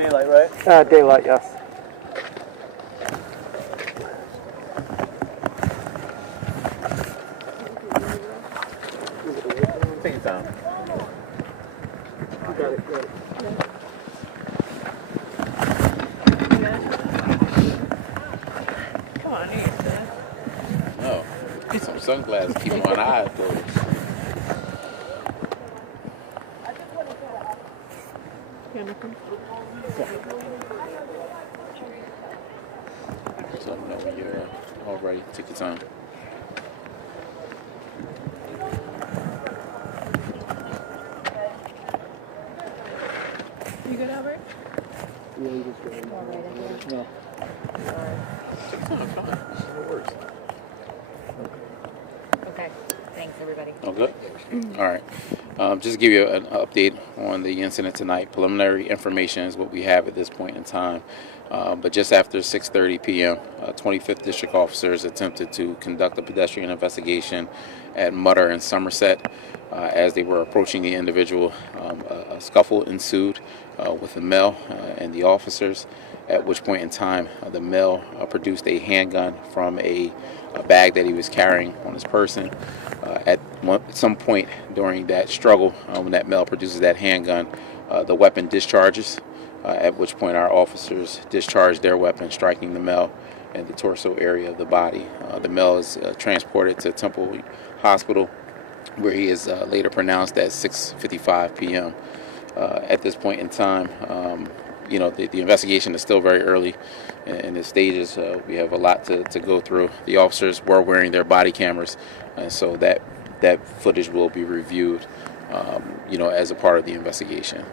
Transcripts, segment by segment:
daylight, right? Daylight, yes. Take your time. You got it, got it. Come on, here. No. Get some sunglasses. Keep one eye closed. So let me know when you're all ready. Take your time. You good, Albert? Yeah, you just go ahead. No. Take your time. Fine. It works. Okay. Thanks, everybody. Oh, good? All right. Just to give you an update on the incident tonight. Preliminary information is what we have at this point in time. But just after 6:30 p.m., 25th District officers attempted to conduct a pedestrian investigation at Mutter and Somerset. As they were approaching the individual, a scuffle ensued with the male and the officers, at which point in time the male produced a handgun from a bag that he was carrying on his person. At some point during that struggle, when that male produces that handgun, the weapon discharges, at which point our officers discharged their weapon, striking the male in the torso area of the body. The male is transported to Temple Hospital, where he is later pronounced at 6:55 p.m. At this point in time, the investigation is still very early in the stages. We have a lot to go through. The officers were wearing their body cameras, and so that footage will be reviewed, as a part of the investigation.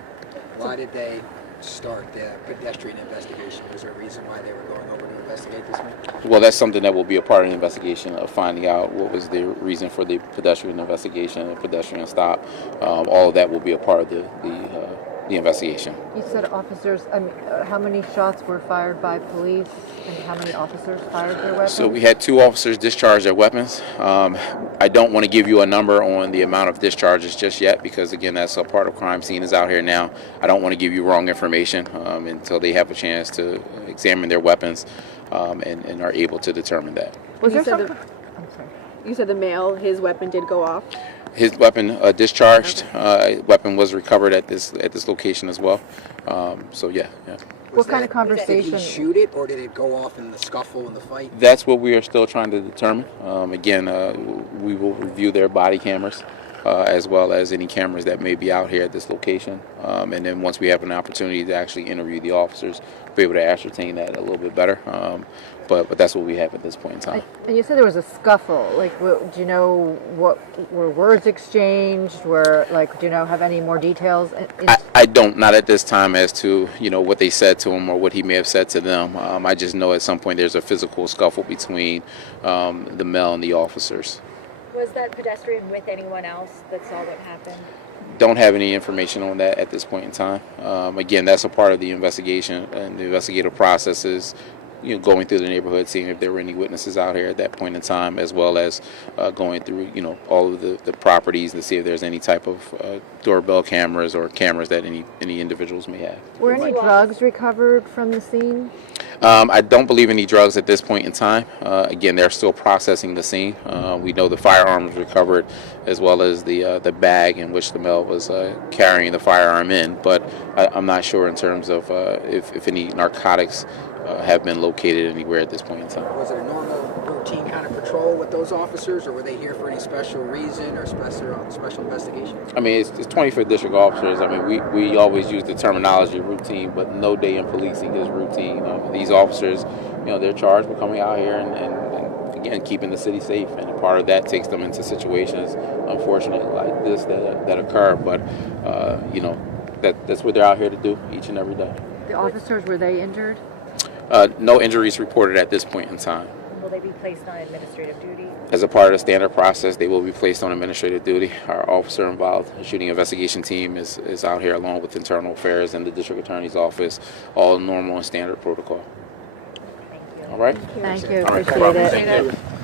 Why did they start the pedestrian investigation? Was there a reason why they were going over to investigate this man? Well, that's something that will be a part of the investigation, of finding out what was the reason for the pedestrian investigation, the pedestrian stop. All of that will be a part of the investigation. You said officers, how many shots were fired by police and how many officers fired their weapons? So we had 2 officers discharge their weapons. I don't want to give you a number on the amount of discharges just yet because, again, that's a part of crime scene is out here now. I don't want to give you wrong information until they have a chance to examine their weapons and are able to determine that. Was there said something? I'm sorry. You said the male, his weapon did go off. His weapon discharged. Weapon was recovered at this location as well. Yeah. What kind of Did conversation? he shoot it, or did it go off in the scuffle and the fight? That's what we are still trying to determine. Again, we will review their body cameras as well as any cameras that may be out here at this location. And then once we have an opportunity to actually interview the officers, we'll be able to ascertain that a little bit better. But that's what we have at this point in time. And you said there was a scuffle. Do you know what were words exchanged? Do you have any more details? I don't, not at this time, as to what they said to him or what he may have said to them. I just know at some point there's a physical scuffle between the male and the officers. Was that pedestrian with anyone else that saw what happened? Don't have any information on that at this point in time. Again, that's a part of the investigation and the investigative processes. Going through the neighborhood, seeing if there were any witnesses out here at that point in time, as well as going through, all of the properties to see if there's any type of doorbell cameras or cameras that any individuals may have. Were any drugs recovered from the scene? I don't believe any drugs at this point in time. Again, they're still processing the scene. We know the firearm was recovered, as well as the bag in which the male was carrying the firearm in. But I'm not sure in terms of if any narcotics have been located anywhere at this point in time. Was it a normal, routine kind of patrol with those officers, or were they here for any special reason or special investigation? It's 25th District officers. We always use the terminology routine, but no day in policing is routine. These officers, they're charged with coming out here and again, keeping the city safe, and a part of that takes them into situations, unfortunate like this, that occur. But that's what they're out here to do each and every day. The officers, were they injured? No injuries reported at this point in time. Will they be placed on administrative duty? As a part of the standard process, they will be placed on administrative duty. Our officer involved, the shooting investigation team, is out here along with internal affairs and the district attorney's office, all normal and standard protocol. Thank you. All right? Thank you. All right, Appreciate it. Thank you.